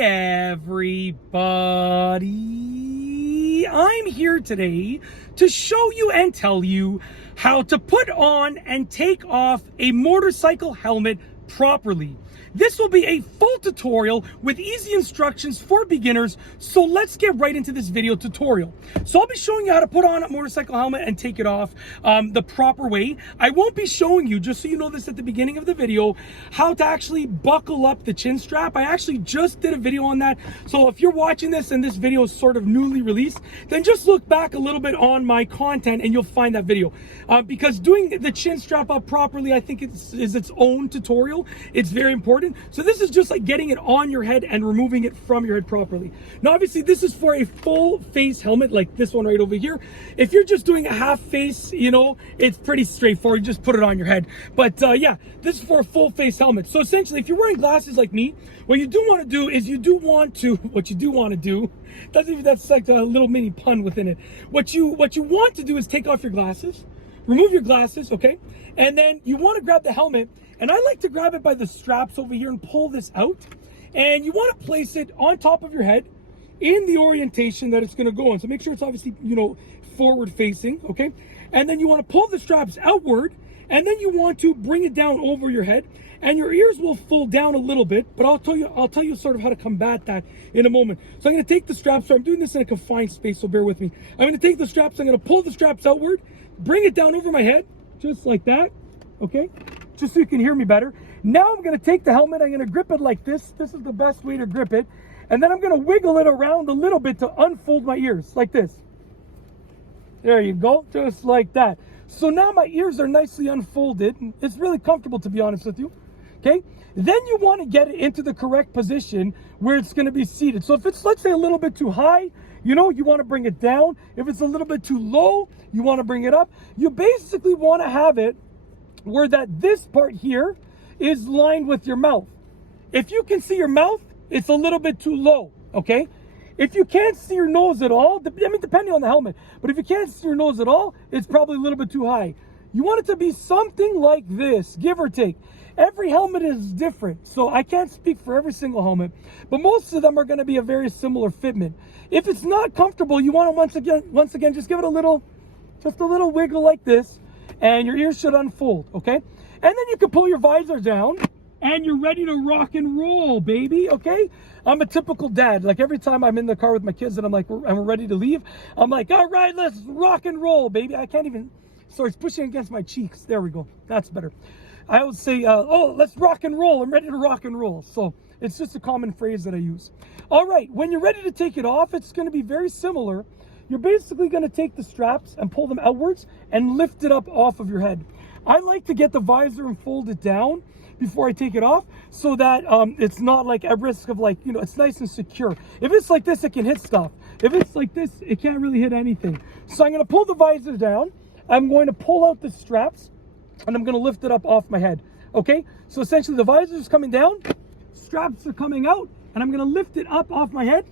Everybody, I'm here today to show you and tell you how to put on and take off a motorcycle helmet properly. This will be a full tutorial with easy instructions for beginners, so let's get right into this video tutorial. So I'll be showing you how to put on a motorcycle helmet and take it off the proper way. I won't be showing you, just so you know this at the beginning of the video, how to actually buckle up the chin strap. I actually just did a video on that, so if you're watching this and this video is sort of newly released, then just look back a little bit on my content and you'll find that video. Because doing the chin strap up properly, I think is its own tutorial. It's very important. So this is just like getting it on your head and removing it from your head properly. Now, obviously, this is for a full face helmet like this one right over here. If you're just doing a half face, you know, it's pretty straightforward. You just put it on your head. But yeah, this is for a full face helmet. So essentially, if you're wearing glasses like me, what you do want to do is that's like a little mini pun within it. What you want to do is take off your glasses, remove your glasses, okay? And then you want to grab the helmet, and I like to grab it by the straps over here and pull this out. And you want to place it on top of your head in the orientation that it's going to go on. So make sure it's obviously, you know, forward facing, okay? And then you want to pull the straps outward, and then you want to bring it down over your head, and your ears will fold down a little bit, but I'll tell you sort of how to combat that in a moment. So I'm going to take the straps, so I'm doing this in a confined space, so bear with me. I'm going to take the straps, I'm going to pull the straps outward, bring it down over my head, just like that, okay? Just so you can hear me better. Now I'm going to take the helmet, I'm going to grip it like this. This is the best way to grip it. And then I'm going to wiggle it around a little bit to unfold my ears, like this. There you go, just like that. So now my ears are nicely unfolded. It's really comfortable, to be honest with you, okay? Then you want to get it into the correct position where it's going to be seated. So if it's, let's say, a little bit too high, you know, you want to bring it down. If it's a little bit too low, you want to bring it up. You basically want to have it where that this part here is lined with your mouth. If you can see your mouth, it's a little bit too low, okay? If you can't see your nose at all, I mean, depending on the helmet, but if you can't see your nose at all, it's probably a little bit too high. You want it to be something like this, give or take. Every helmet is different, so I can't speak for every single helmet, but most of them are going to be a very similar fitment. If it's not comfortable, you want to once again just give it just a little wiggle like this, and your ears should unfold, okay? And then you can pull your visor down, and you're ready to rock and roll, baby, okay? I'm a typical dad. Like every time I'm in the car with my kids and I'm ready to leave, I'm like, all right, let's rock and roll, baby. I can't even, sorry, it's pushing against my cheeks. There we go, that's better. I always say, oh, let's rock and roll. I'm ready to rock and roll. So it's just a common phrase that I use. All right, when you're ready to take it off, it's gonna be very similar. You're basically gonna take the straps and pull them outwards and lift it up off of your head. I like to get the visor and fold it down before I take it off so that it's not like at risk of, like, you know, it's nice and secure. If it's like this, it can hit stuff. If it's like this, it can't really hit anything. So I'm gonna pull the visor down. I'm going to pull out the straps and I'm gonna lift it up off my head, okay? So essentially the visor is coming down, straps are coming out, and I'm gonna lift it up off my head.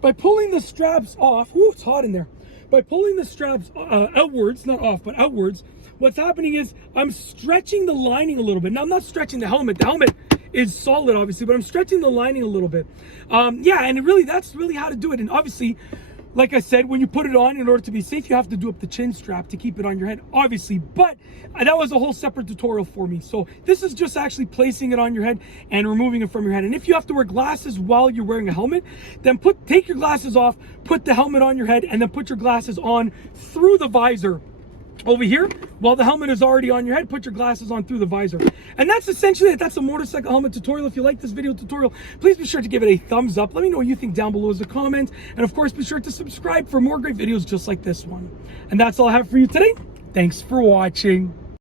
By pulling the straps off, ooh, it's hot in there. By pulling the straps outwards, not off, but outwards, what's happening is I'm stretching the lining a little bit. Now, I'm not stretching the helmet. The helmet is solid, obviously, but I'm stretching the lining a little bit. Yeah, and that's really how to do it. And obviously, like I said, when you put it on, in order to be safe, you have to do up the chin strap to keep it on your head, obviously. But that was a whole separate tutorial for me. So this is just actually placing it on your head and removing it from your head. And if you have to wear glasses while you're wearing a helmet, then take your glasses off, put the helmet on your head, and then put your glasses on through the visor. Over here, while the helmet is already on your head, put your glasses on through the visor. And that's essentially it. That's a motorcycle helmet tutorial. If you like this video tutorial, please be sure to give it a thumbs up. Let me know what you think down below as a comment. And of course, be sure to subscribe for more great videos just like this one. And that's all I have for you today. Thanks for watching.